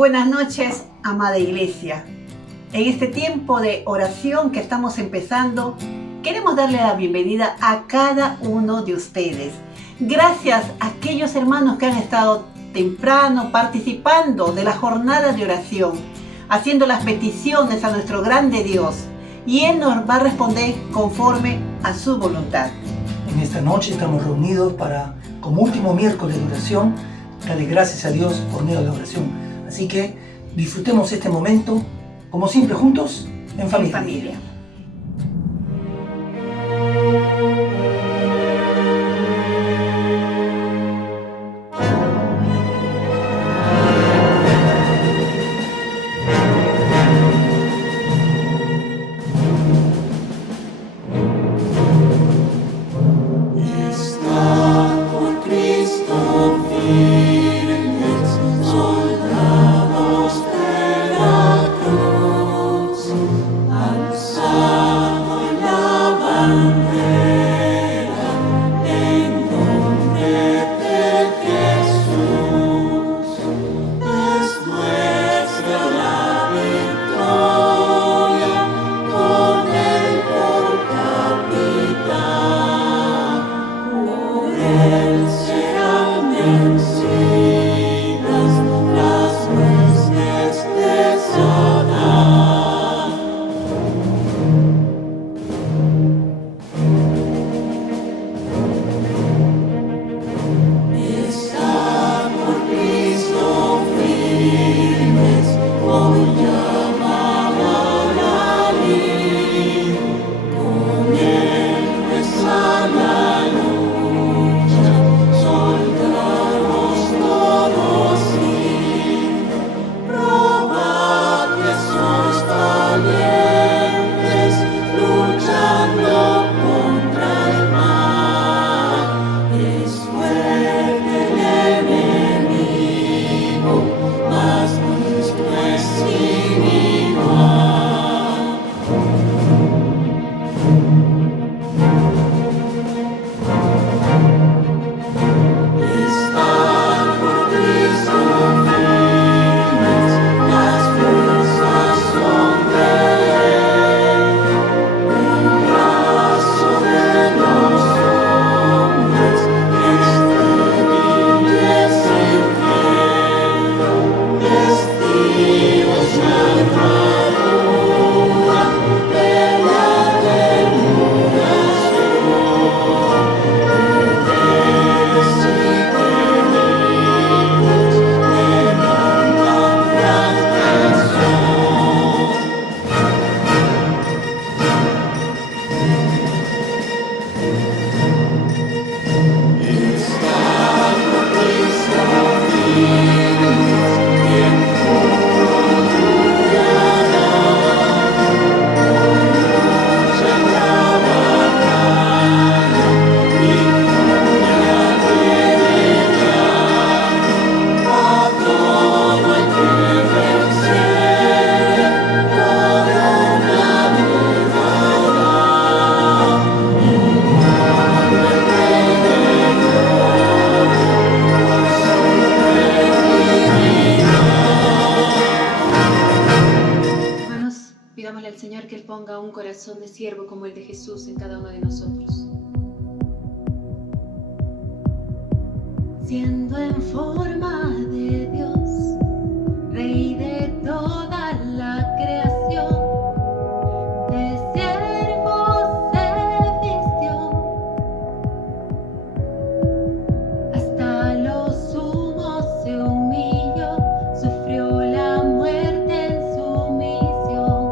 Buenas noches, amada Iglesia. En este tiempo de oración que estamos empezando, queremos darle la bienvenida a cada uno de ustedes. Gracias a aquellos hermanos que han estado temprano participando de la jornada de oración, haciendo las peticiones a nuestro grande Dios, y Él nos va a responder conforme a su voluntad. En esta noche estamos reunidos para, como último miércoles de oración, darle gracias a Dios por medio de la oración. Así que disfrutemos este momento, como siempre, juntos, en familia. Al Señor que Él ponga un corazón de siervo como el de Jesús en cada uno de nosotros. Siendo en forma de Dios, Rey de toda la creación, de siervo se vistió, hasta lo sumo se humilló, sufrió la muerte en sumisión.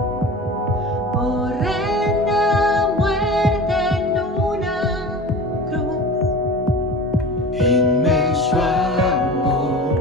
Horrenda muerte en una cruz. Inmenso amor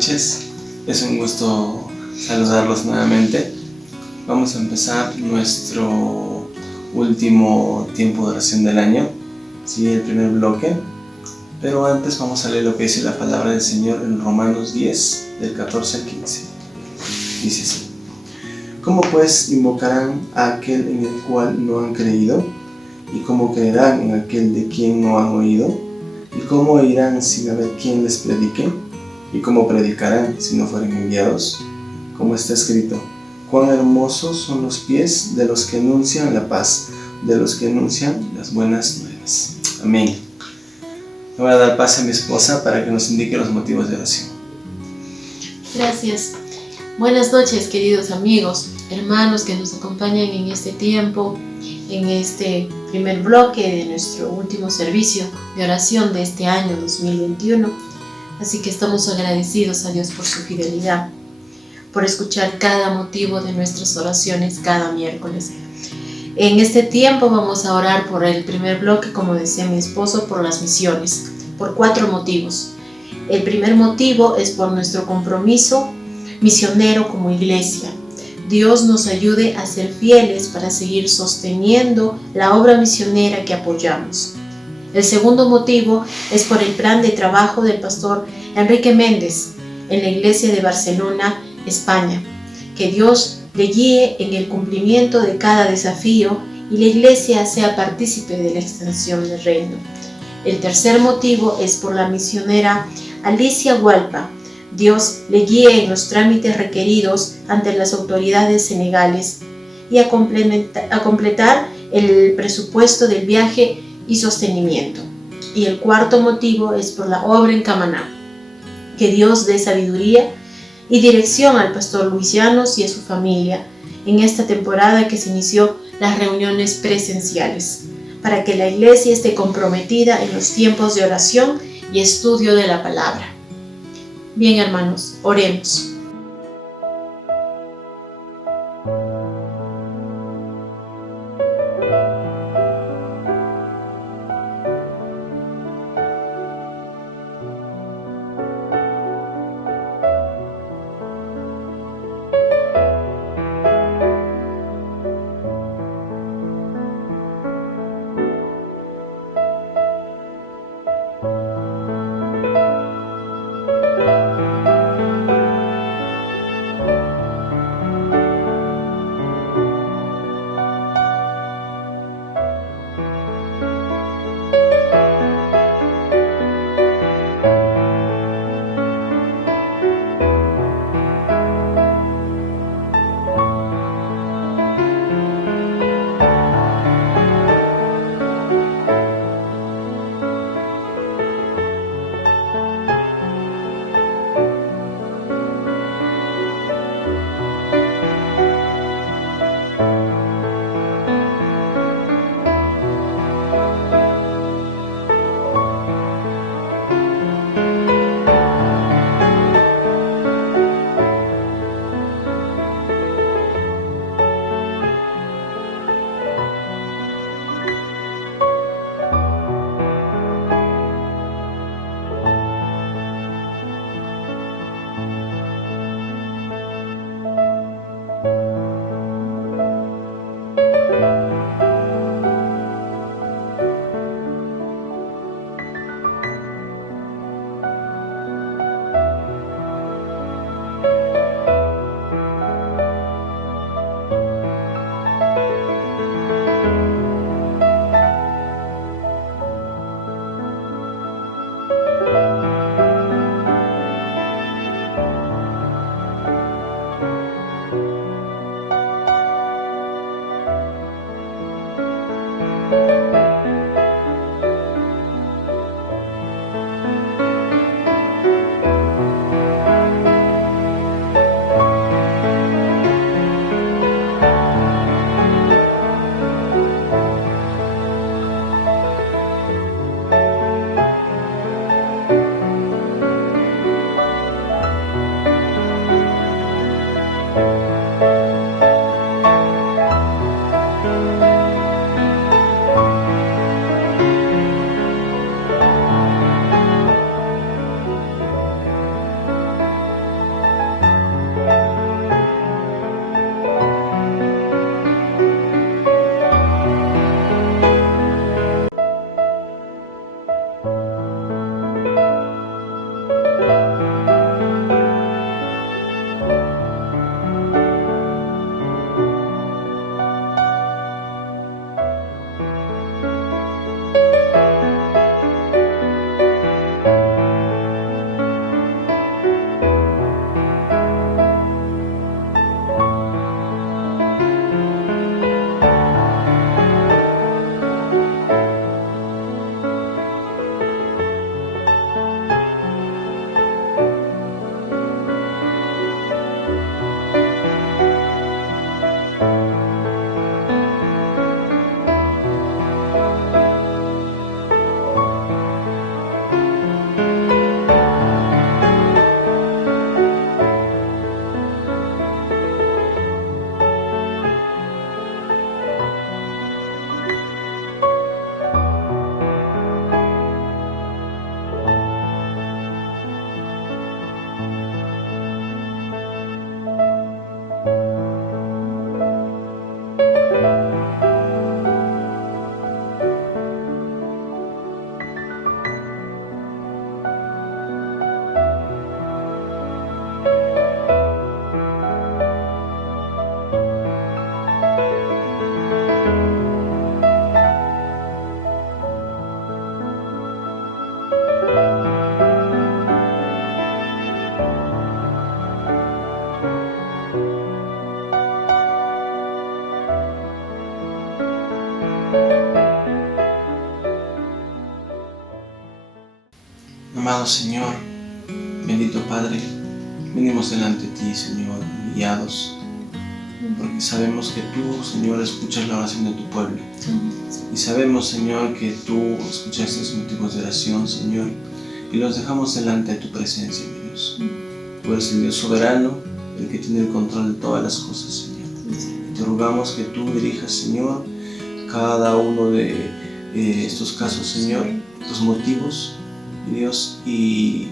noches. Es un gusto saludarlos nuevamente. Vamos a empezar nuestro último tiempo de oración del año, ¿sí? El primer bloque. Pero antes vamos a leer lo que dice la palabra del Señor en Romanos 10, del 14 al 15. Dice así: ¿Cómo pues invocarán a aquel en el cual no han creído? ¿Y cómo creerán en aquel de quien no han oído? ¿Y cómo irán sin haber quien les predique? ¿Y cómo predicarán si no fueren enviados? Como está escrito: cuán hermosos son los pies de los que anuncian la paz, de los que anuncian las buenas nuevas. Amén. Le voy a dar paz a mi esposa para que nos indique los motivos de oración. Gracias. Buenas noches, queridos amigos, hermanos que nos acompañan en este tiempo, en este primer bloque de nuestro último servicio de oración de este año 2021. Así que estamos agradecidos a Dios por su fidelidad, por escuchar cada motivo de nuestras oraciones cada miércoles. En este tiempo vamos a orar por el primer bloque, como decía mi esposo, por las misiones, por 4 motivos. El primer motivo es por nuestro compromiso misionero como iglesia. Dios nos ayude a ser fieles para seguir sosteniendo la obra misionera que apoyamos. El segundo motivo es por el plan de trabajo del pastor Enrique Méndez en la iglesia de Barcelona, España. Que Dios le guíe en el cumplimiento de cada desafío y la iglesia sea partícipe de la extensión del reino. El tercer motivo es por la misionera Alicia Hualpa. Dios le guíe en los trámites requeridos ante las autoridades senegales y a completar el presupuesto del viaje y sostenimiento. Y el cuarto motivo es por la obra en Camaná. Que Dios dé sabiduría y dirección al pastor Luis Llanos y a su familia en esta temporada que se inició las reuniones presenciales, para que la iglesia esté comprometida en los tiempos de oración y estudio de la palabra. Bien, hermanos, oremos. amado Señor, bendito Padre, venimos delante de ti, Señor, guiados, porque sabemos que tú, Señor, escuchas la oración de tu pueblo. Y sabemos, Señor, que tú escuchas estos motivos de oración, Señor, y los dejamos delante de tu presencia, mi Dios. Tú eres el Dios soberano, el que tiene el control de todas las cosas, Señor. Y te rogamos que tú dirijas, Señor, cada uno de estos casos, Señor, tus motivos, mi Dios, y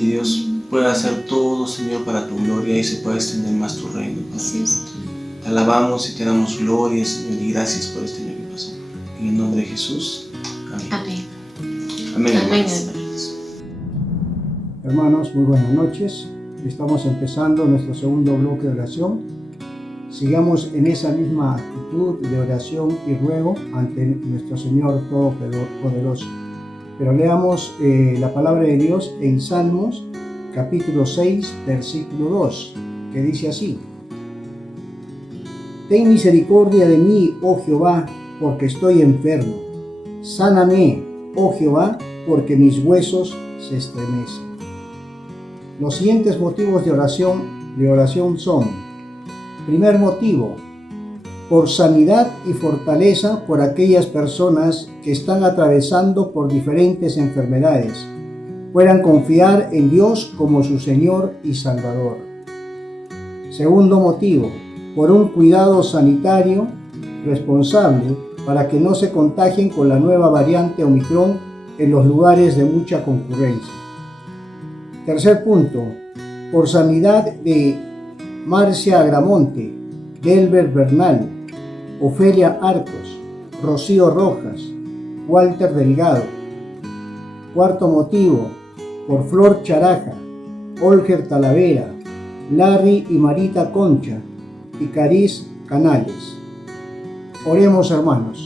Dios pueda hacer todo, Señor, para tu gloria y se pueda extender más tu reino, Padre. Te alabamos y te damos gloria, Señor, y gracias por este año que pasó. En el nombre de Jesús. Amén. Amén. Amén. Amén, hermanos. hermanos. Hermanos, muy buenas noches. Estamos empezando nuestro segundo bloque de oración. Sigamos en esa misma actitud de oración y ruego ante nuestro Señor Todopoderoso. Pero leamos la palabra de Dios en Salmos, capítulo 6, versículo 2, que dice así: Ten misericordia de mí, oh Jehová, porque estoy enfermo. Sáname, oh Jehová, porque mis huesos se estremecen. Los siguientes motivos de oración son: primer motivo, por sanidad y fortaleza por aquellas personas que están atravesando por diferentes enfermedades, puedan confiar en Dios como su Señor y Salvador. Segundo motivo, por un cuidado sanitario responsable para que no se contagien con la nueva variante Omicron en los lugares de mucha concurrencia. Tercer punto, por sanidad de Marcia Agramonte, Delber Bernal, Ofelia Arcos, Rocío Rojas, Walter Delgado. Cuarto motivo, por Flor Charaja, Olger Talavera, Larry y Marita Concha y Cariz Canales. Oremos, hermanos.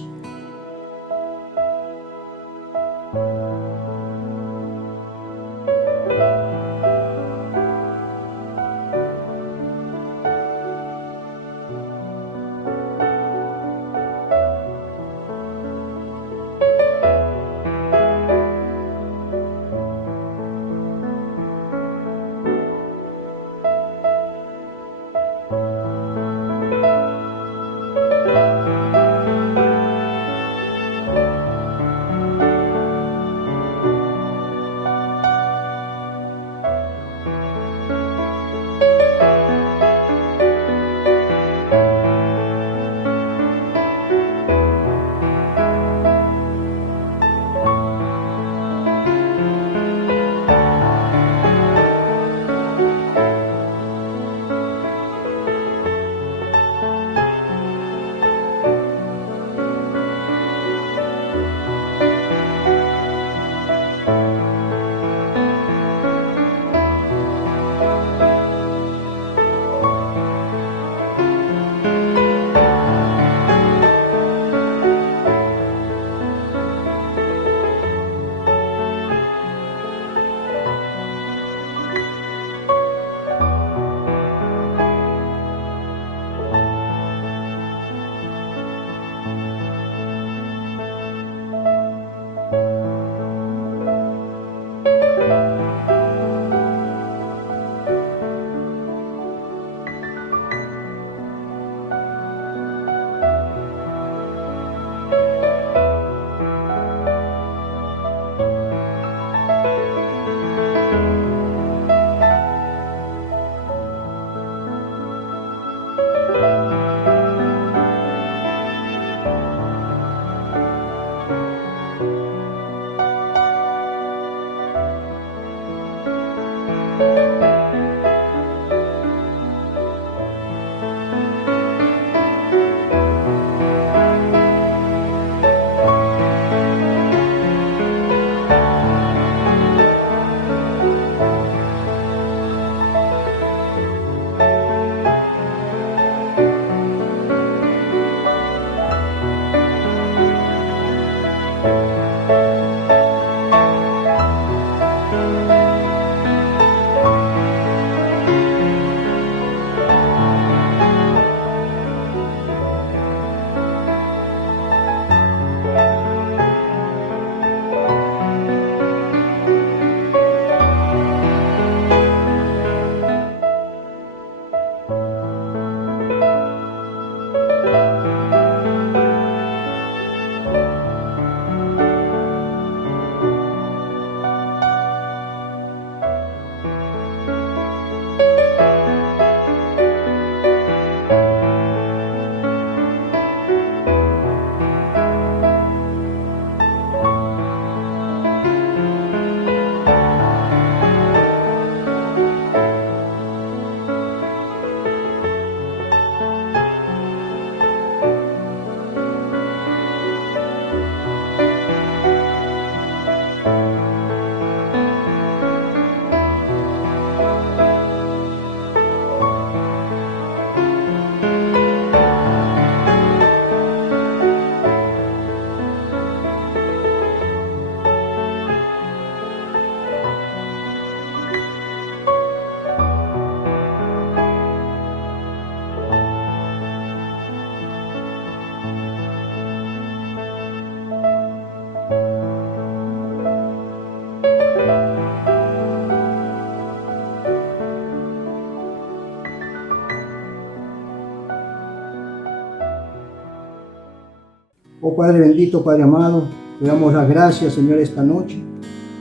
Oh Padre bendito, Padre amado, te damos las gracias, Señor, esta noche,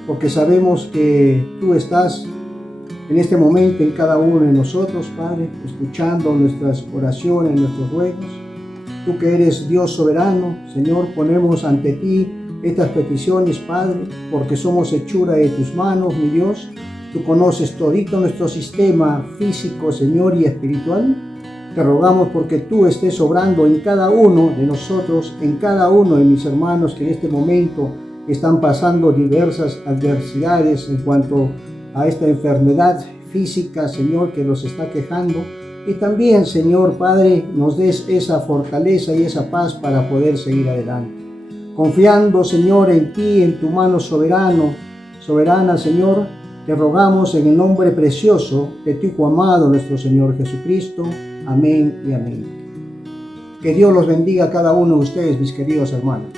porque sabemos que tú estás en este momento en cada uno de nosotros, Padre, escuchando nuestras oraciones, nuestros ruegos. Tú que eres Dios soberano, Señor, ponemos ante ti estas peticiones, Padre, porque somos hechura de tus manos, mi Dios. Tú conoces todito nuestro sistema físico, Señor, y espiritual. Te rogamos porque tú estés obrando en cada uno de nosotros, en cada uno de mis hermanos que en este momento están pasando diversas adversidades en cuanto a esta enfermedad física, Señor, que los está quejando. Y también, Señor Padre, nos des esa fortaleza y esa paz para poder seguir adelante. Confiando, Señor, en ti, en tu mano soberana, Señor, te rogamos en el nombre precioso de tu Hijo amado, nuestro Señor Jesucristo. Amén y amén. Que Dios los bendiga a cada uno de ustedes, mis queridos hermanos.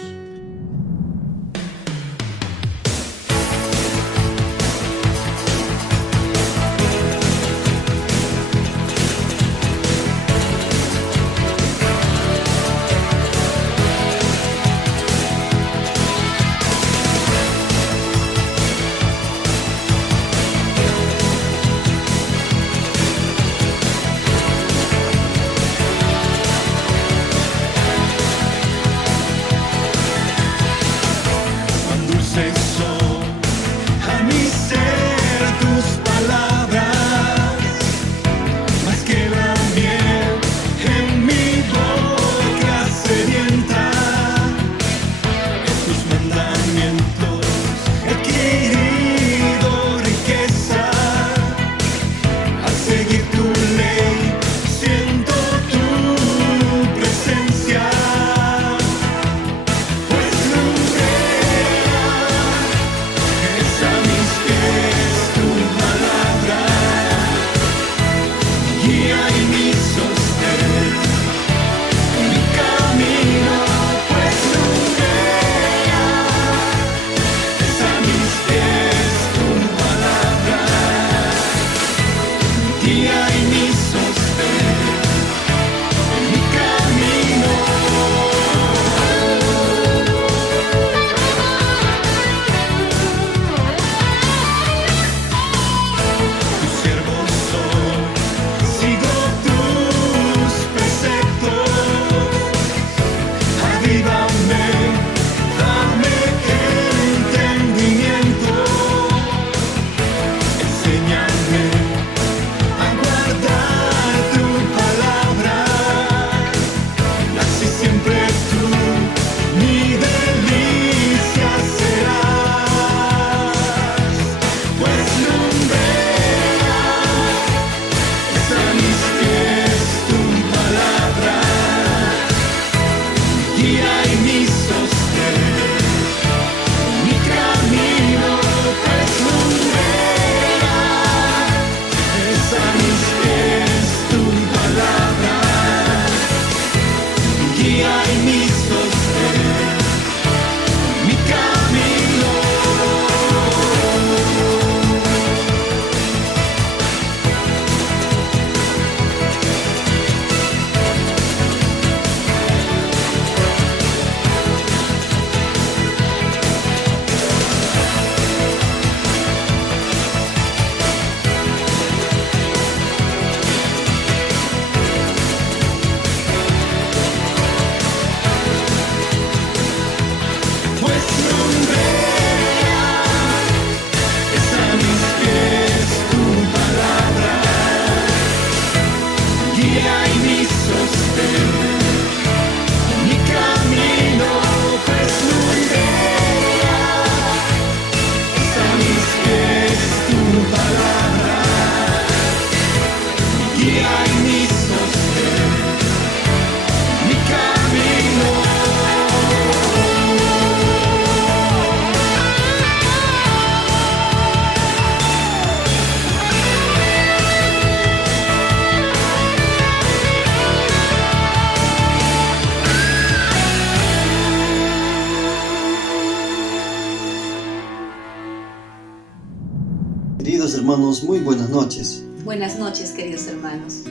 Queridos hermanos, muy buenas noches. Buenas noches, queridos hermanos.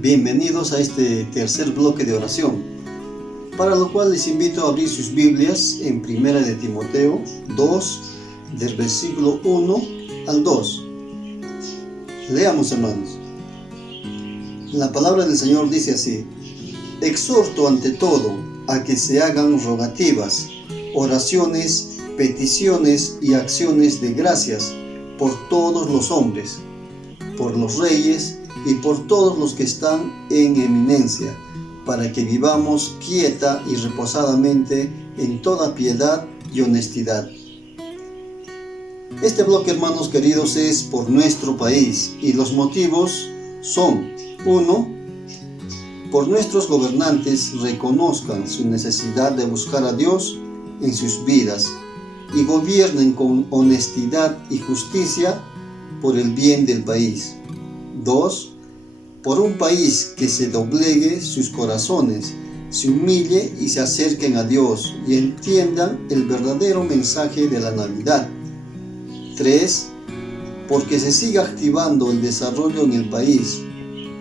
Bienvenidos a este tercer bloque de oración. para lo cual les invito a abrir sus Biblias en 1 de Timoteo 2, del versículo 1 al 2. Leamos, hermanos. La palabra del Señor dice así: exhorto ante todo a que se hagan rogativas, oraciones, peticiones y acciones de gracias por todos los hombres, por los reyes y por todos los que están en eminencia, para que vivamos quieta y reposadamente en toda piedad y honestidad. Este bloque, hermanos queridos, es por nuestro país y los motivos son: 1. Por nuestros gobernantes reconozcan su necesidad de buscar a Dios en sus vidas y gobiernen con honestidad y justicia por el bien del país. 2. Por un país que se doblegue sus corazones, se humille y se acerquen a Dios y entiendan el verdadero mensaje de la Navidad. 3. Porque se siga activando el desarrollo en el país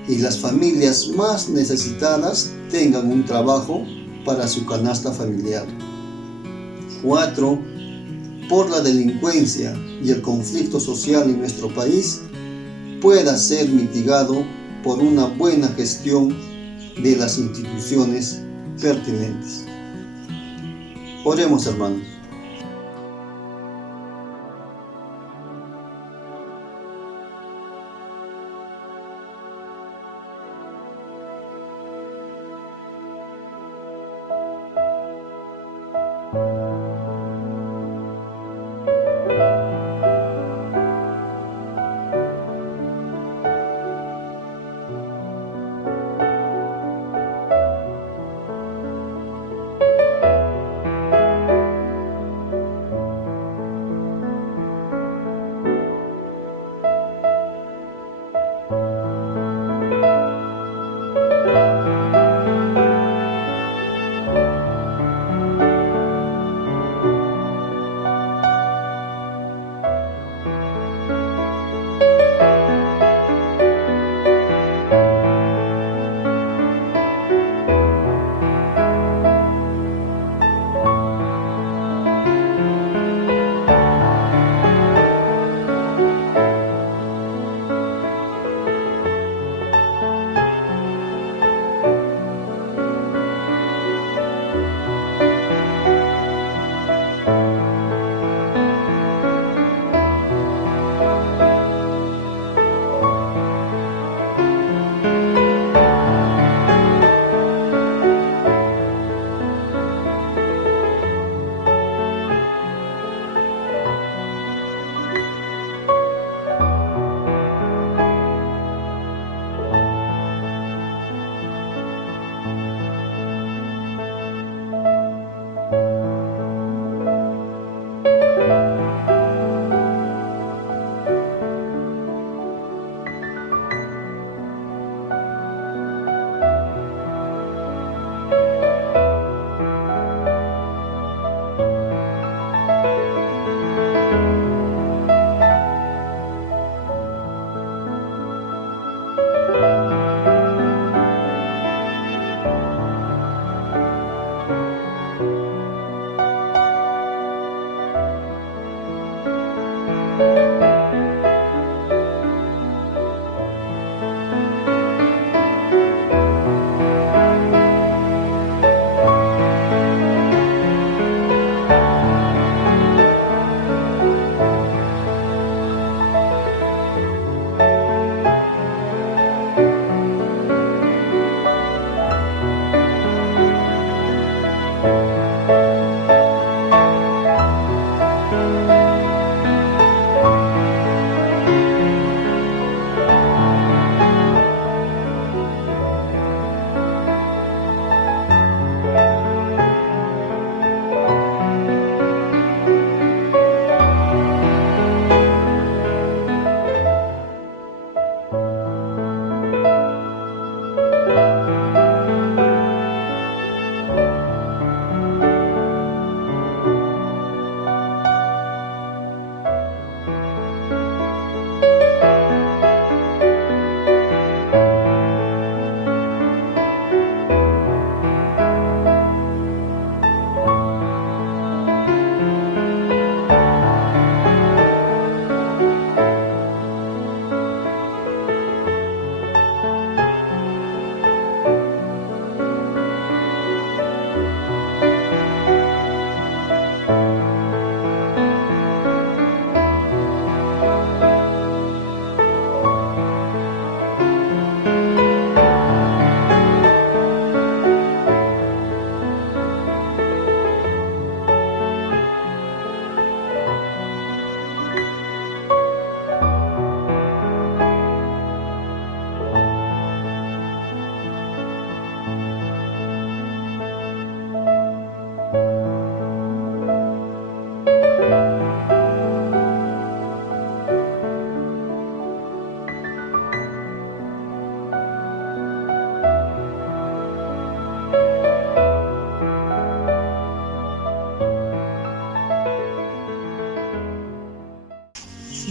y las familias más necesitadas tengan un trabajo para su canasta familiar. 4. Por la delincuencia y el conflicto social en nuestro país pueda ser mitigado por una buena gestión de las instituciones pertinentes. Oremos, hermanos.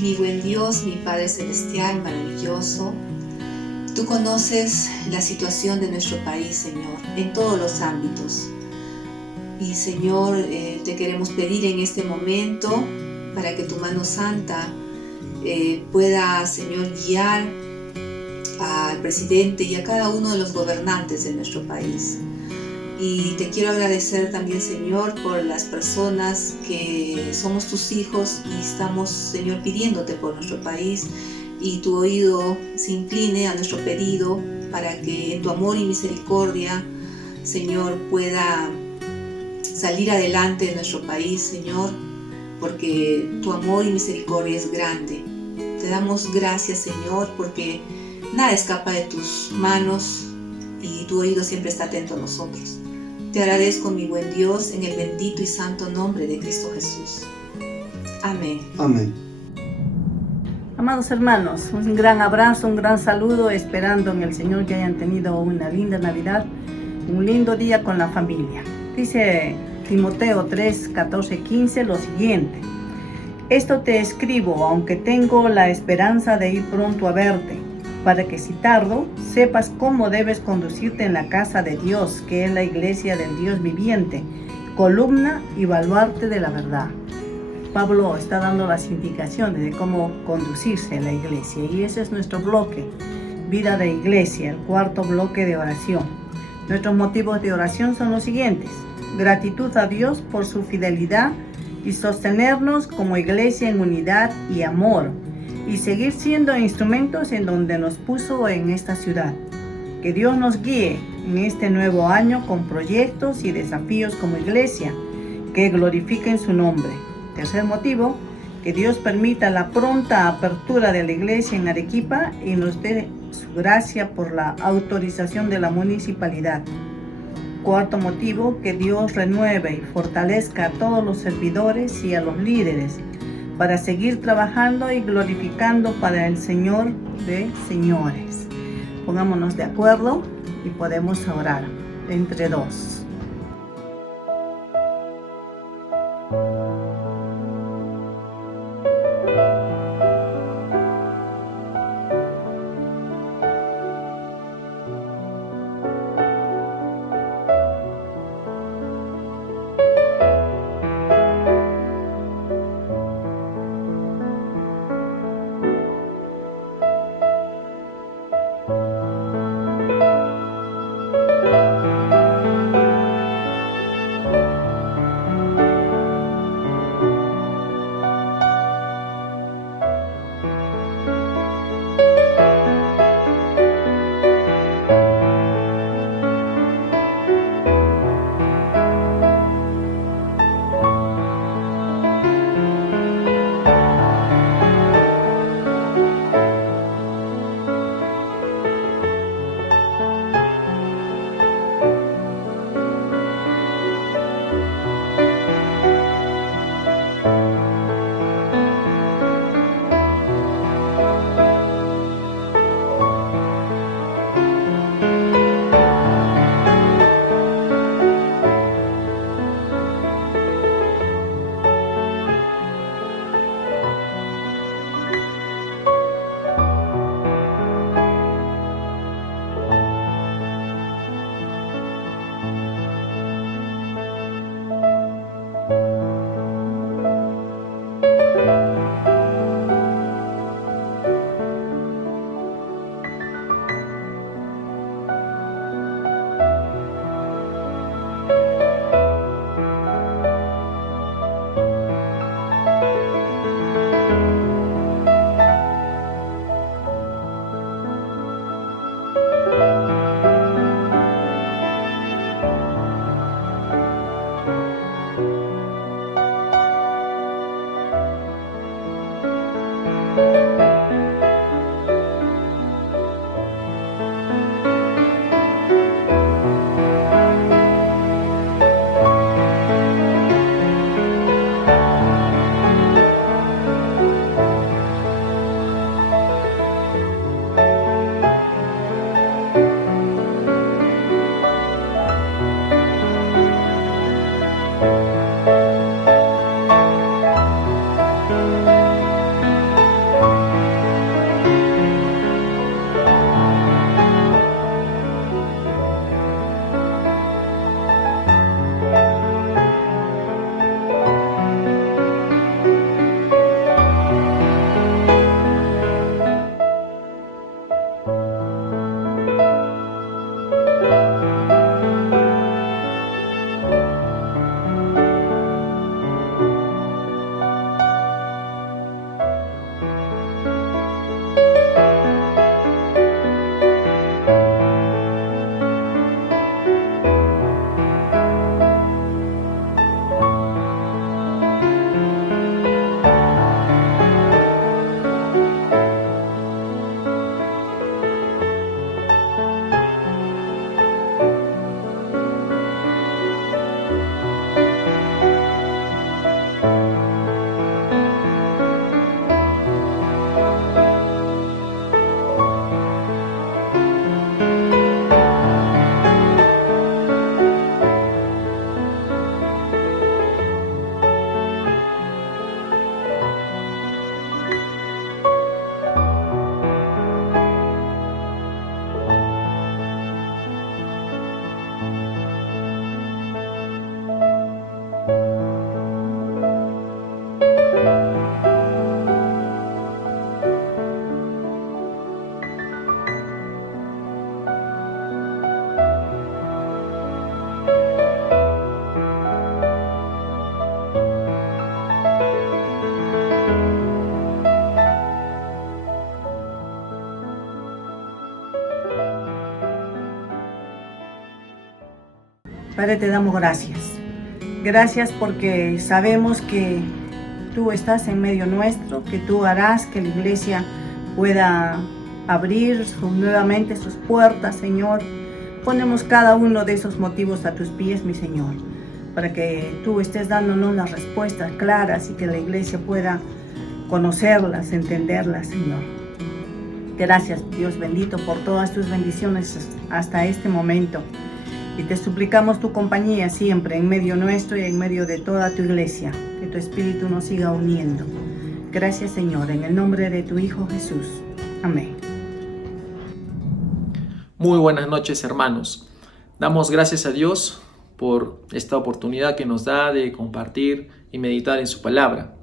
Y mi buen Dios, mi Padre Celestial, maravilloso, tú conoces la situación de nuestro país, Señor, en todos los ámbitos. Y Señor, te queremos pedir en este momento para que tu mano santa pueda, Señor, guiar al presidente y a cada uno de los gobernantes de nuestro país. Y te quiero agradecer también, Señor, por las personas que somos tus hijos y estamos, Señor, pidiéndote por nuestro país, y tu oído se incline a nuestro pedido para que en tu amor y misericordia, Señor, pueda salir adelante de nuestro país, Señor, porque tu amor y misericordia es grande. Te damos gracias, Señor, porque nada escapa de tus manos y tu oído siempre está atento a nosotros. Te agradezco, mi buen Dios, en el bendito y santo nombre de Cristo Jesús. Amén. Amén. Amados hermanos, un gran abrazo, un gran saludo, esperando en el Señor que hayan tenido una linda Navidad, un lindo día con la familia. Dice Timoteo 3, 14, 15 lo siguiente: esto te escribo, aunque tengo la esperanza de ir pronto a verte, para que si tardo, sepas cómo debes conducirte en la casa de Dios, que es la iglesia del Dios viviente, columna y baluarte de la verdad. Pablo está dando las indicaciones de cómo conducirse en la iglesia, y ese es nuestro bloque, vida de iglesia, el cuarto bloque de oración. Nuestros motivos de oración son los siguientes: gratitud a Dios por su fidelidad y sostenernos como iglesia en unidad y amor, y seguir siendo instrumentos en donde nos puso en esta ciudad. Que Dios nos guíe en este nuevo año con proyectos y desafíos como iglesia que glorifiquen su nombre. Tercer motivo, que Dios permita la pronta apertura de la iglesia en Arequipa y nos dé su gracia por la autorización de la municipalidad. Cuarto motivo, que Dios renueve y fortalezca a todos los servidores y a los líderes para seguir trabajando y glorificando para el Señor de señores. Pongámonos de acuerdo y podemos orar entre dos. Padre, te damos gracias. Gracias porque sabemos que tú estás en medio nuestro, que tú harás que la iglesia pueda abrir nuevamente sus puertas, Señor. Ponemos cada uno de esos motivos a tus pies, mi Señor, para que tú estés dándonos las respuestas claras y que la iglesia pueda conocerlas, entenderlas, Señor. Gracias, Dios bendito, por todas tus bendiciones hasta este momento. Y te suplicamos tu compañía siempre en medio nuestro y en medio de toda tu iglesia. Que tu Espíritu nos siga uniendo. Gracias, Señor, en el nombre de tu Hijo Jesús. Amén. Muy buenas noches, hermanos. Damos gracias a Dios por esta oportunidad que nos da de compartir y meditar en su palabra.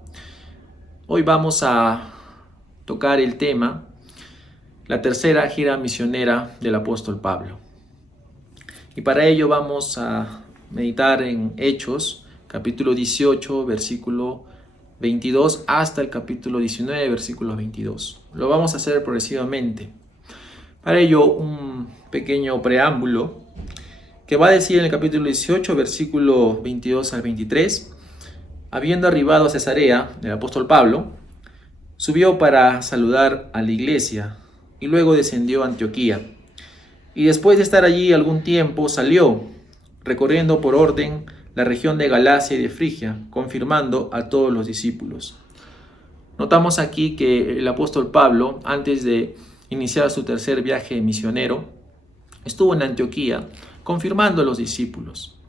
Hoy vamos a tocar el tema, la tercera gira misionera del apóstol Pablo. Y para ello vamos a meditar en Hechos, capítulo 18, versículo 22, hasta el capítulo 19, versículo 22. Lo vamos a hacer progresivamente. Para ello, un pequeño preámbulo que va a decir en el capítulo 18, versículo 22 al 23, habiendo arribado a Cesarea, el apóstol Pablo subió para saludar a la iglesia y luego descendió a Antioquía. Y después de estar allí algún tiempo salió, recorriendo por orden la región de Galacia y de Frigia, confirmando a todos los discípulos. Notamos aquí que el apóstol Pablo, antes de iniciar su tercer viaje misionero, estuvo en Antioquía, confirmando a los discípulos.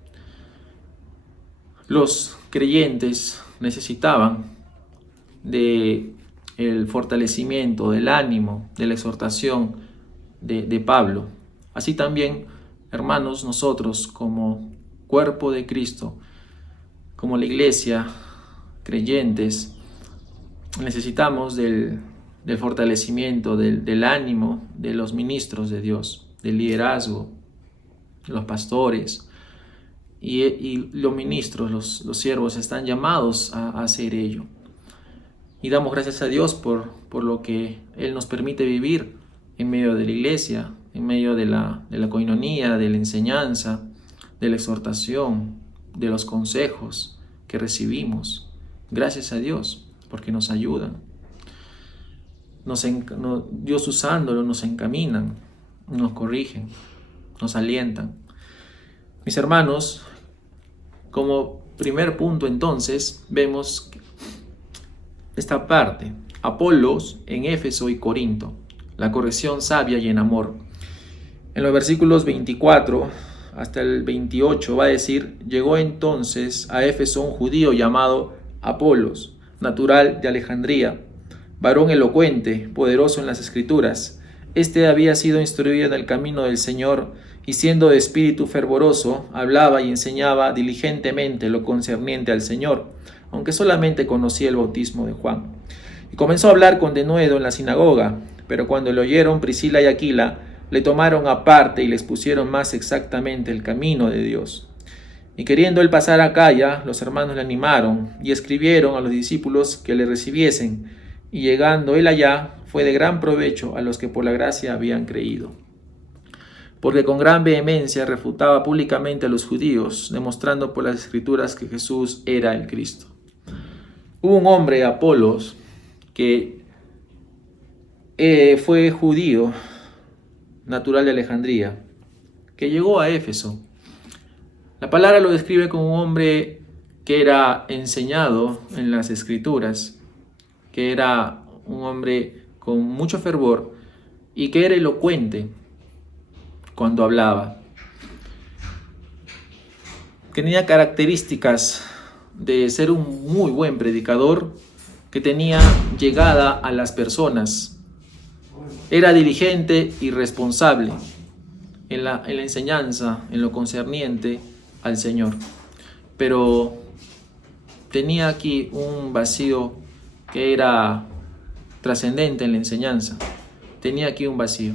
Los creyentes necesitaban del fortalecimiento, del ánimo, de la exhortación de Pablo. Así también, hermanos, nosotros como cuerpo de Cristo, como la iglesia, creyentes, necesitamos del fortalecimiento, del ánimo de los ministros de Dios, del liderazgo, de los pastores. Y los ministros, los siervos, están llamados a hacer ello. Y damos gracias a Dios por lo que Él nos permite vivir en medio de la iglesia, en medio de la coinonía, de la enseñanza, de la exhortación, de los consejos que recibimos. Gracias a Dios, porque nos ayudan. Dios usándolo nos encaminan, nos corrigen, nos alientan. Mis hermanos, como primer punto entonces, vemos esta parte. Apolos en Éfeso y Corinto, la corrección sabia y en amor. En los versículos 24 hasta el 28 va a decir: llegó entonces a Éfeso un judío llamado Apolos, natural de Alejandría, varón elocuente, poderoso en las escrituras. Este había sido instruido en el camino del Señor y siendo de espíritu fervoroso, hablaba y enseñaba diligentemente lo concerniente al Señor, aunque solamente conocía el bautismo de Juan. Y comenzó a hablar con denuedo en la sinagoga, pero cuando le oyeron Priscila y Aquila, le tomaron aparte y le expusieron más exactamente el camino de Dios. Y queriendo él pasar a Acaya, los hermanos le animaron y escribieron a los discípulos que le recibiesen, y llegando él allá, fue de gran provecho a los que por la gracia habían creído. Porque con gran vehemencia refutaba públicamente a los judíos, demostrando por las escrituras que Jesús era el Cristo. Hubo un hombre, Apolos, que fue judío, natural de Alejandría, que llegó a Éfeso. La palabra lo describe como un hombre que era enseñado en las escrituras, que era un hombre con mucho fervor y que era elocuente cuando hablaba. Tenía características de ser un muy buen predicador, que tenía llegada a las personas. Era diligente y responsable en la enseñanza, en lo concerniente al Señor. Pero tenía aquí un vacío que era trascendente en la enseñanza. Tenía aquí un vacío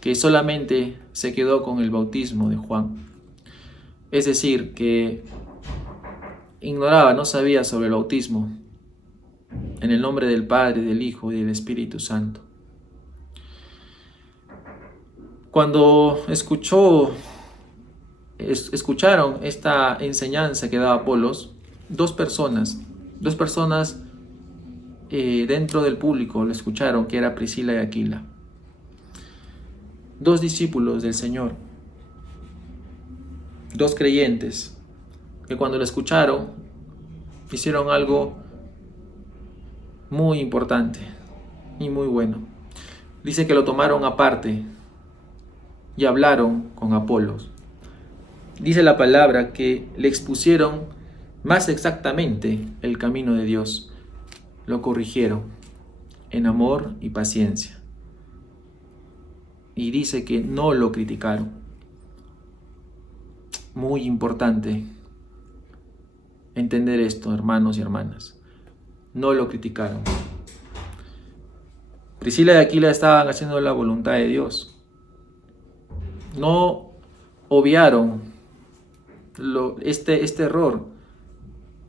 que solamente se quedó con el bautismo de Juan. Es decir, que ignoraba, no sabía sobre el bautismo en el nombre del Padre, del Hijo y del Espíritu Santo. Cuando escuchó escucharon esta enseñanza que daba Apolos, dos personas dentro del público lo escucharon, que era Priscila y Aquila. Dos discípulos del Señor, dos creyentes, que cuando lo escucharon hicieron algo muy importante y muy bueno. Dice que lo tomaron aparte y hablaron con Apolos. Dice la palabra que le expusieron más exactamente el camino de Dios. Lo corrigieron en amor y paciencia. Y dice que no lo criticaron. Muy importante entender esto, hermanos y hermanas. No lo criticaron. Priscila y Aquila estaban haciendo la voluntad de Dios. No obviaron este error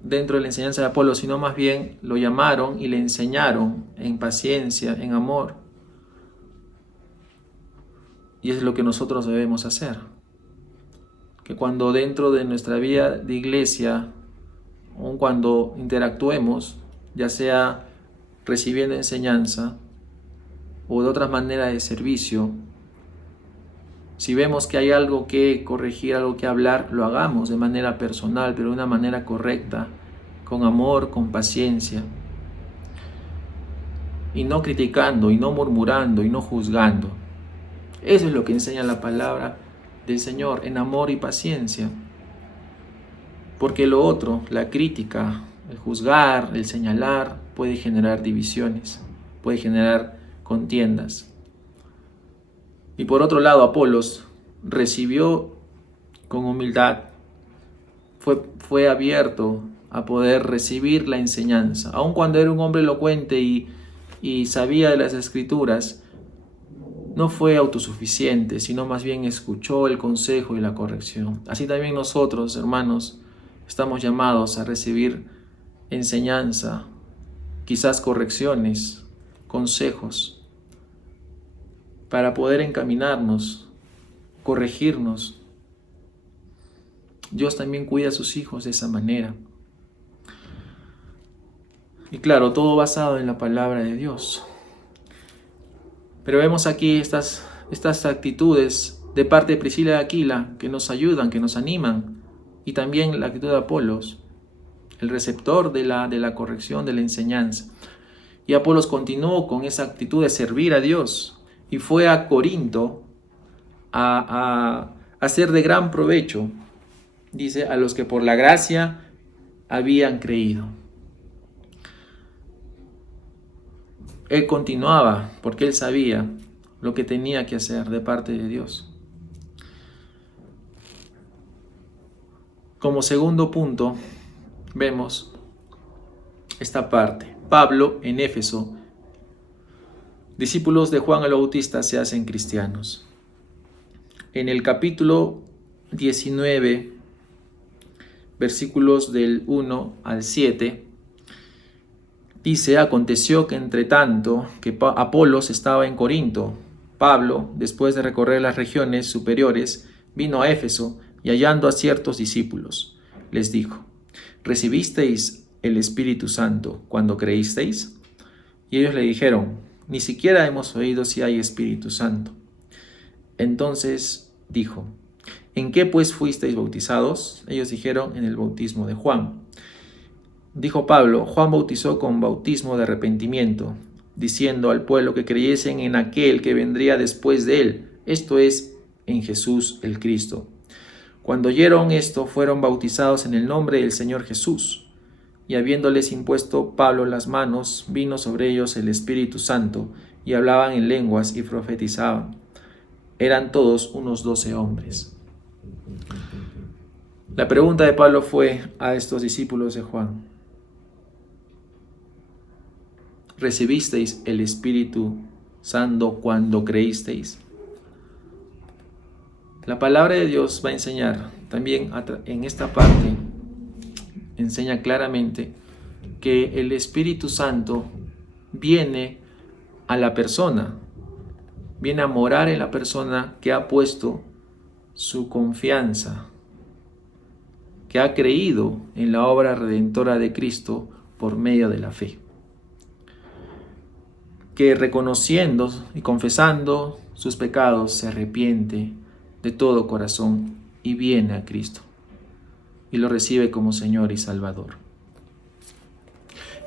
dentro de la enseñanza de Apolos, sino más bien lo llamaron y le enseñaron en paciencia, en amor. Y es lo que nosotros debemos hacer. Que cuando dentro de nuestra vida de iglesia, o cuando interactuemos, ya sea recibiendo enseñanza o de otras maneras de servicio, si vemos que hay algo que corregir, algo que hablar, lo hagamos de manera personal, pero de una manera correcta, con amor, con paciencia, y no criticando, y no murmurando, y no juzgando. Eso es lo que enseña la palabra del Señor, en amor y paciencia. Porque lo otro, la crítica, el juzgar, el señalar, puede generar divisiones, puede generar contiendas. Y por otro lado, Apolos recibió con humildad, fue abierto a poder recibir la enseñanza. Aun cuando era un hombre elocuente y sabía de las Escrituras, no fue autosuficiente, sino más bien escuchó el consejo y la corrección. Así también nosotros, hermanos, estamos llamados a recibir enseñanza, quizás correcciones, consejos, para poder encaminarnos, corregirnos. Dios también cuida a sus hijos de esa manera. Y claro, todo basado en la palabra de Dios. Pero vemos aquí estas actitudes de parte de Priscila y Aquila que nos ayudan, que nos animan. Y también la actitud de Apolos, el receptor de la corrección, de la enseñanza. Y Apolos continuó con esa actitud de servir a Dios. Y fue a Corinto a hacer de gran provecho, dice, a los que por la gracia habían creído. Él continuaba porque él sabía lo que tenía que hacer de parte de Dios. Como segundo punto, vemos esta parte. Pablo en Éfeso. Discípulos de Juan el Bautista se hacen cristianos. En el capítulo 19, versículos del 1 al 7, dice: aconteció que entre tanto que Apolos estaba en Corinto, Pablo, después de recorrer las regiones superiores, vino a Éfeso y hallando a ciertos discípulos, les dijo: ¿recibisteis el Espíritu Santo cuando creísteis? Y ellos le dijeron: ni siquiera hemos oído si hay Espíritu Santo. Entonces dijo: ¿en qué pues fuisteis bautizados? Ellos dijeron: en el bautismo de Juan. Dijo Pablo: Juan bautizó con bautismo de arrepentimiento, diciendo al pueblo que creyesen en aquel que vendría después de él, esto es, en Jesús el Cristo. Cuando oyeron esto, fueron bautizados en el nombre del Señor Jesús. Y habiéndoles impuesto Pablo las manos, vino sobre ellos el Espíritu Santo, y hablaban en lenguas y profetizaban. Eran todos unos 12 hombres. La pregunta de Pablo fue a estos discípulos de Juan: ¿recibisteis el Espíritu Santo cuando creísteis? La palabra de Dios va a enseñar también en esta parte, enseña claramente que el Espíritu Santo viene a la persona, viene a morar en la persona que ha puesto su confianza, que ha creído en la obra redentora de Cristo por medio de la fe, que reconociendo y confesando sus pecados se arrepiente de todo corazón y viene a Cristo y lo recibe como Señor y Salvador.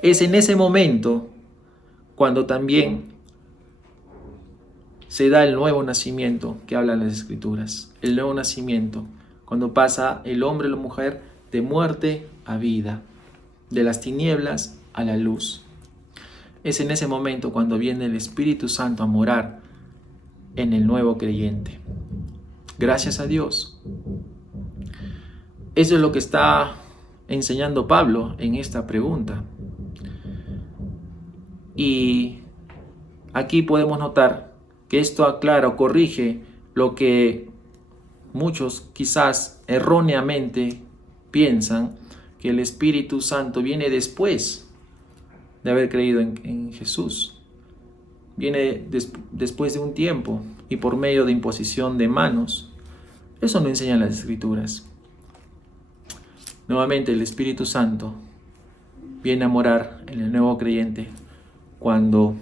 Es en ese momento cuando también se da el nuevo nacimiento que hablan las Escrituras. El nuevo nacimiento, cuando pasa el hombre y la mujer de muerte a vida, de las tinieblas a la luz. Es en ese momento cuando viene el Espíritu Santo a morar en el nuevo creyente. Gracias a Dios. Eso es lo que está enseñando Pablo en esta pregunta. Y aquí podemos notar que esto aclara o corrige lo que muchos quizás erróneamente piensan, que el Espíritu Santo viene después de haber creído en Jesús. Viene después de un tiempo y por medio de imposición de manos. Eso no enseñan las Escrituras. Nuevamente el Espíritu Santo viene a morar en el nuevo creyente cuando,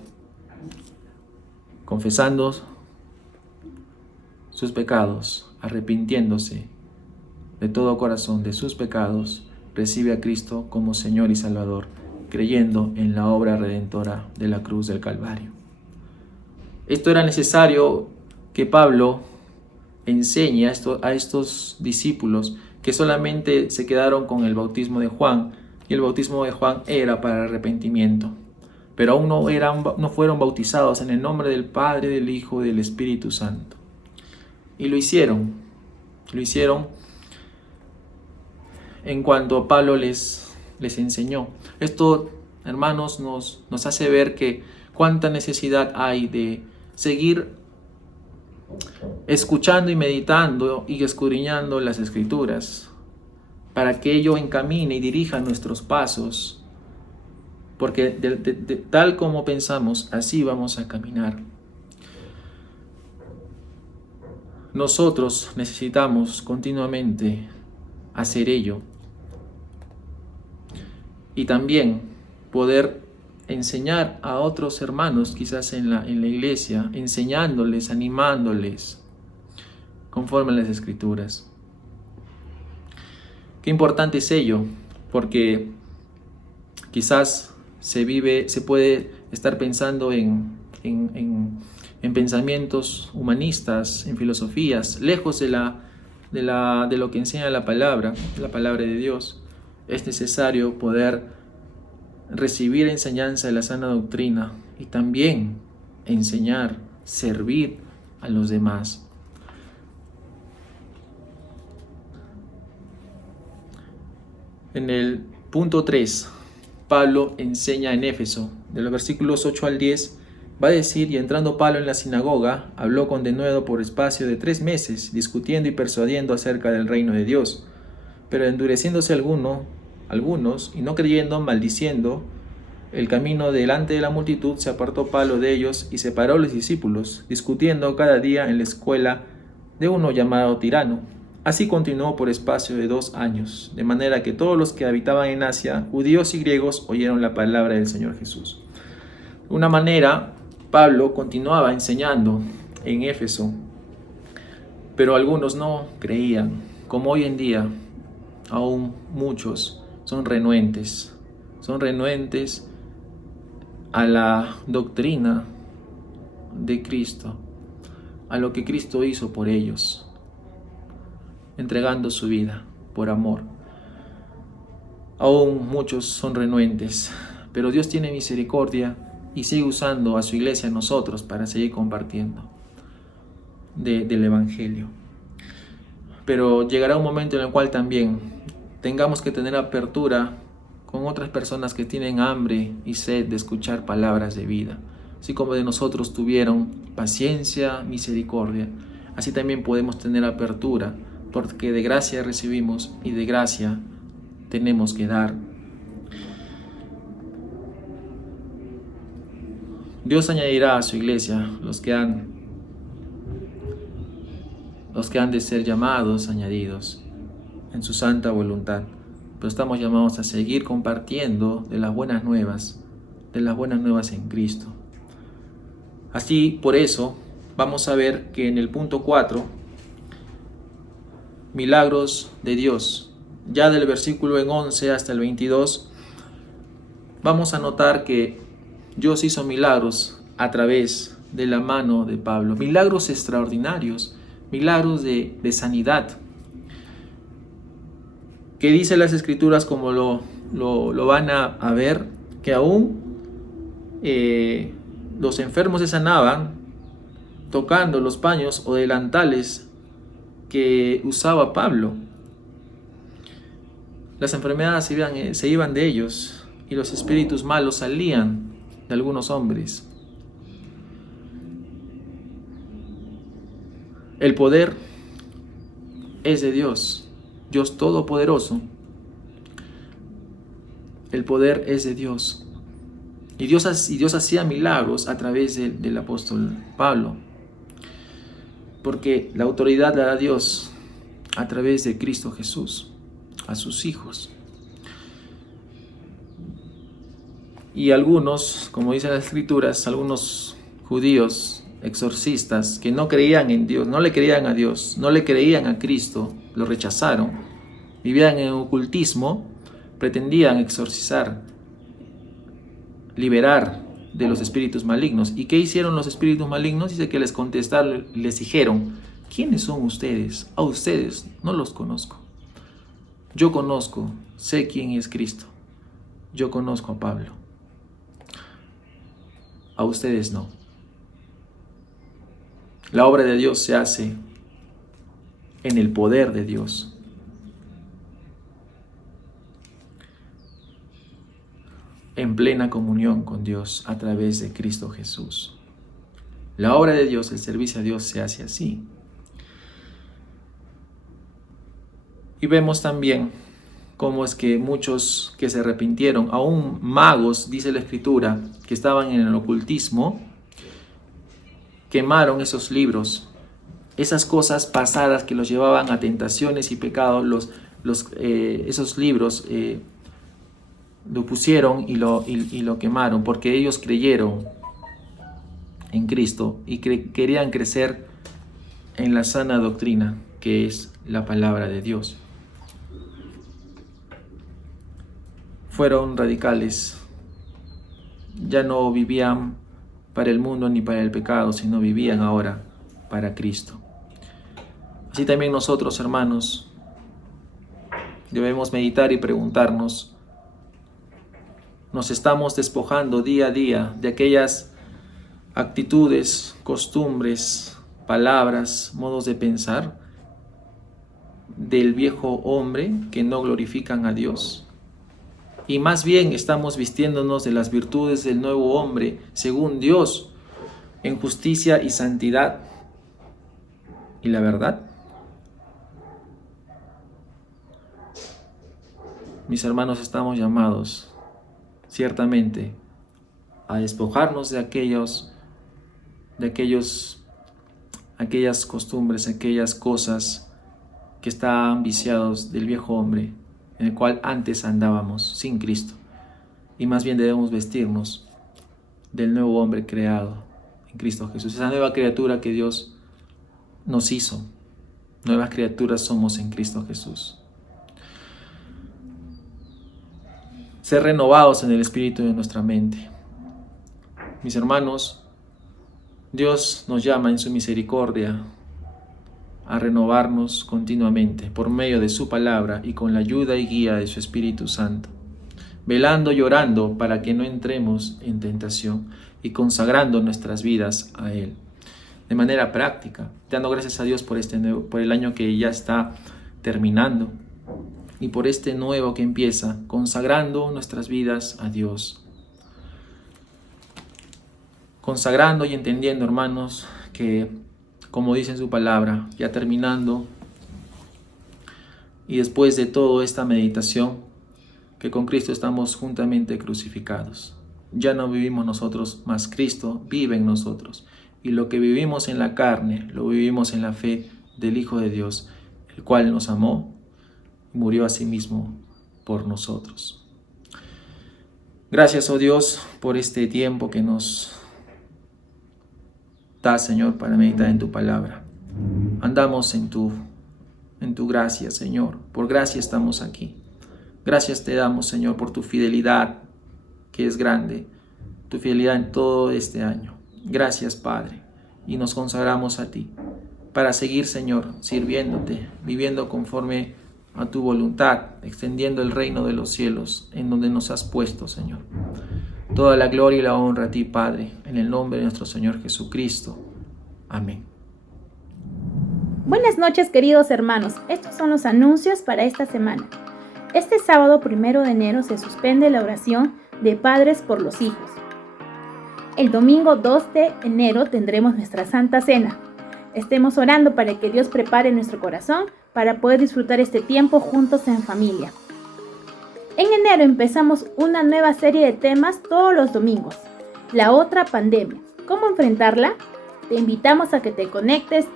confesando sus pecados, arrepintiéndose de todo corazón de sus pecados, recibe a Cristo como Señor y Salvador, creyendo en la obra redentora de la cruz del Calvario. Esto era necesario que Pablo enseñe a estos discípulos que solamente se quedaron con el bautismo de Juan, y el bautismo de Juan era para arrepentimiento, pero aún no fueron bautizados en el nombre del Padre, del Hijo y del Espíritu Santo. Y lo hicieron en cuanto Pablo les enseñó. Esto, hermanos, nos hace ver que cuánta necesidad hay de seguir escuchando y meditando y escudriñando las Escrituras, para que ello encamine y dirija nuestros pasos, porque tal como pensamos, así vamos a caminar. Nosotros necesitamos continuamente hacer ello y también poder enseñar a otros hermanos, quizás en la iglesia, enseñándoles, animándoles conforme a las Escrituras. Qué importante es ello, porque quizás se puede estar pensando en pensamientos humanistas, en filosofías, lejos de lo que enseña la palabra de Dios. Es necesario poder recibir enseñanza de la sana doctrina y también enseñar, servir a los demás. En el punto 3, Pablo enseña en Éfeso, de los versículos 8 al 10, va a decir: y entrando Pablo en la sinagoga, habló con denuedo por espacio de 3 meses, discutiendo y persuadiendo acerca del reino de Dios. Pero endureciéndose algunos, y no creyendo, maldiciendo el camino delante de la multitud, se apartó Pablo de ellos y separó a los discípulos, discutiendo cada día en la escuela de uno llamado Tirano. Así continuó por espacio de 2 años, de manera que todos los que habitaban en Asia, judíos y griegos, oyeron la palabra del Señor Jesús. De una manera, Pablo continuaba enseñando en Éfeso, pero algunos no creían, como hoy en día aún muchos son renuentes a la doctrina de Cristo, a lo que Cristo hizo por ellos, entregando su vida por amor. Aún muchos son renuentes, pero Dios tiene misericordia y sigue usando a su iglesia, a nosotros, para seguir compartiendo del Evangelio. Pero llegará un momento en el cual también tengamos que tener apertura con otras personas que tienen hambre y sed de escuchar palabras de vida. Así como de nosotros tuvieron paciencia, misericordia, así también podemos tener apertura, porque de gracia recibimos y de gracia tenemos que dar. Dios añadirá a su iglesia los que han de ser llamados, añadidos. en su santa voluntad. Pero estamos llamados a seguir compartiendo de las buenas nuevas en Cristo. Así, por eso, vamos a ver que en el punto 4, milagros de Dios, ya del versículo en 11 hasta el 22, vamos a notar que Dios hizo milagros a través de la mano de Pablo, milagros extraordinarios, milagros de sanidad, que dice las Escrituras, como lo van a ver, que aún los enfermos se sanaban tocando los paños o delantales que usaba Pablo. Las enfermedades se iban de ellos y los espíritus malos salían de algunos hombres. El poder es de Dios, Dios Todopoderoso. El poder es de Dios. Y Dios hacía milagros a través del apóstol Pablo. Porque la autoridad la da Dios a través de Cristo Jesús a sus hijos. Y algunos, como dicen las Escrituras, algunos judíos exorcistas que no creían en Dios, no le creían a Dios, no le creían a Cristo, lo rechazaron, vivían en ocultismo, pretendían exorcizar, liberar de los espíritus malignos. ¿Y qué hicieron los espíritus malignos? Dice que les contestaron, les dijeron: ¿quiénes son ustedes? A ustedes no los conozco. Yo conozco, sé quién es Cristo. Yo conozco a Pablo. A ustedes no. La obra de Dios se hace en el poder de Dios. En plena comunión con Dios a través de Cristo Jesús. La obra de Dios, el servicio a Dios se hace así. Y vemos también cómo es que muchos que se arrepintieron, aún magos, dice la Escritura, que estaban en el ocultismo, quemaron esos libros, esas cosas pasadas que los llevaban a tentaciones y pecados, esos libros lo pusieron y lo quemaron, porque ellos creyeron en Cristo y querían crecer en la sana doctrina, que es la palabra de Dios. Fueron radicales, ya no vivían para el mundo ni para el pecado, sino vivían ahora para Cristo. Así también nosotros, hermanos, debemos meditar y preguntarnos: ¿nos estamos despojando día a día de aquellas actitudes, costumbres, palabras, modos de pensar del viejo hombre que no glorifican a Dios? Y más bien estamos vistiéndonos de las virtudes del nuevo hombre, según Dios, en justicia y santidad y la verdad. Mis hermanos, estamos llamados ciertamente a despojarnos de aquellas costumbres, aquellas cosas que estaban viciados del viejo hombre, en el cual antes andábamos sin Cristo, y más bien debemos vestirnos del nuevo hombre creado en Cristo Jesús, esa nueva criatura que Dios nos hizo. Nuevas criaturas somos en Cristo Jesús. Ser renovados en el espíritu de nuestra mente. Mis hermanos, Dios nos llama en su misericordia a renovarnos continuamente por medio de su palabra y con la ayuda y guía de su Espíritu Santo, velando y orando para que no entremos en tentación y consagrando nuestras vidas a Él de manera práctica, dando gracias a Dios por el año que ya está terminando y por este nuevo que empieza, consagrando nuestras vidas a Dios, consagrando y entendiendo, hermanos, que como dice en su palabra, ya terminando, y después de toda esta meditación, que con Cristo estamos juntamente crucificados. Ya no vivimos nosotros, mas Cristo vive en nosotros. Y lo que vivimos en la carne, lo vivimos en la fe del Hijo de Dios, el cual nos amó y murió asimismo por nosotros. Gracias, oh Dios, por este tiempo que nos da, Señor, para meditar en tu palabra. Andamos en tu gracia, Señor. Por gracia estamos aquí. Gracias te damos, Señor, por tu fidelidad, que es grande, tu fidelidad en todo este año. Gracias, Padre, y nos consagramos a ti para seguir, Señor, sirviéndote, viviendo conforme a tu voluntad, extendiendo el reino de los cielos en donde nos has puesto, Señor. Toda la gloria y la honra a ti, Padre, en el nombre de nuestro Señor Jesucristo. Amén. Buenas noches, queridos hermanos. Estos son los anuncios para esta semana. Este sábado 1 de enero se suspende la oración de Padres por los Hijos. El domingo 2 de enero tendremos nuestra Santa Cena. Estemos orando para que Dios prepare nuestro corazón para poder disfrutar este tiempo juntos en familia. En enero empezamos una nueva serie de temas todos los domingos. La otra pandemia. ¿Cómo enfrentarla? Te invitamos a que te conectes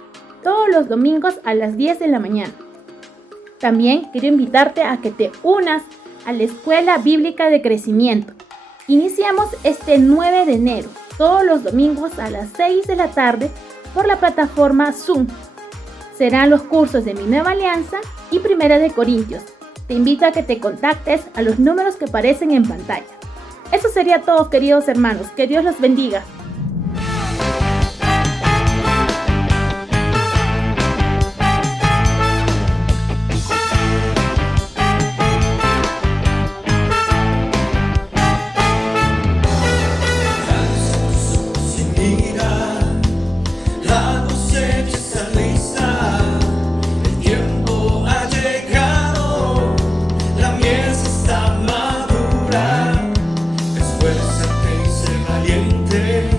todos los domingos a las 10 de la mañana. También quiero invitarte a que te unas a la Escuela Bíblica de Crecimiento. Iniciamos este 9 de enero, todos los domingos a las 6 de la tarde por la plataforma Zoom. Serán los cursos de Mi Nueva Alianza y Primera de Corintios. Te invito a que te contactes a los números que aparecen en pantalla. Eso sería todo, queridos hermanos. Que Dios los bendiga. Esfuérzate y sé valiente.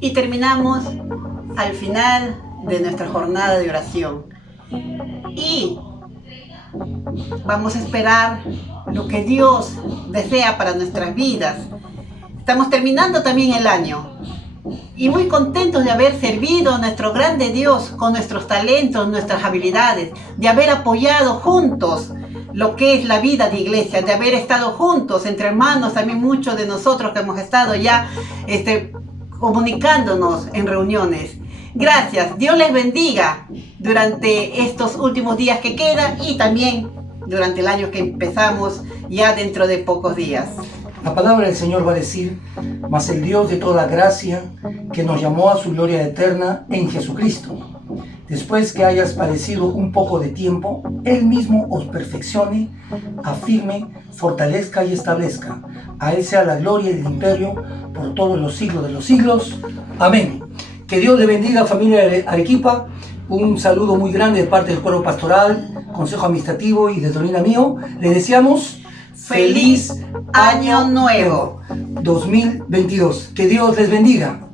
y terminamos al final de nuestra jornada de oración. Y vamos a esperar lo que Dios desea para nuestras vidas. Estamos terminando también el año y muy contentos de haber servido a nuestro grande Dios con nuestros talentos, nuestras habilidades, de haber apoyado juntos lo que es la vida de iglesia, de haber estado juntos entre hermanos, también muchos de nosotros que hemos estado ya comunicándonos en reuniones. Gracias, Dios les bendiga durante estos últimos días que quedan y también durante el año que empezamos ya dentro de pocos días. La palabra del Señor va a decir: mas el Dios de toda gracia, que nos llamó a su gloria eterna en Jesucristo, después que hayas padecido un poco de tiempo, Él mismo os perfeccione, afirme, fortalezca y establezca. A Él sea la gloria y el imperio por todos los siglos de los siglos. Amén. Que Dios le bendiga, familia de Arequipa. Un saludo muy grande de parte del cuerpo pastoral, consejo administrativo y de Donina mío. Le deseamos feliz Año Nuevo 2022. Que Dios les bendiga.